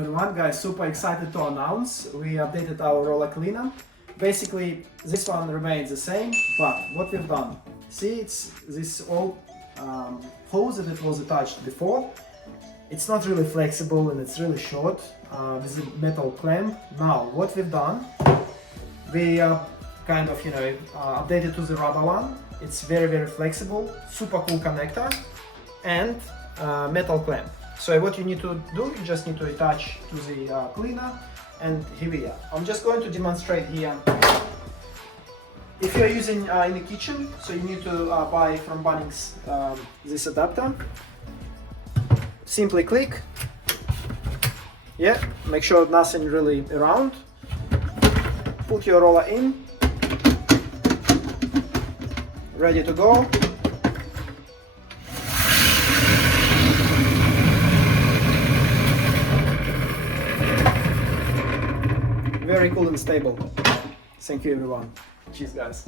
everyone, guys, super excited to announce we updated our roller cleaner. Basically, this one remains the same, but what we've done, see, it's this old hose that it was attached before. It's not really flexible and it's really short with a metal clamp. Now, what we've done, we kind of, updated to the rubber one. It's very flexible, super cool connector and metal clamp. So what you need to do, you just need to attach to the cleaner, and here we are. I'm just going to demonstrate here. If you're using in the kitchen, so you need to buy from Bunnings this adapter. Simply click, yeah, make sure nothing really around, put your roller in, ready to go. Very cool and stable. Thank you everyone. Cheers guys.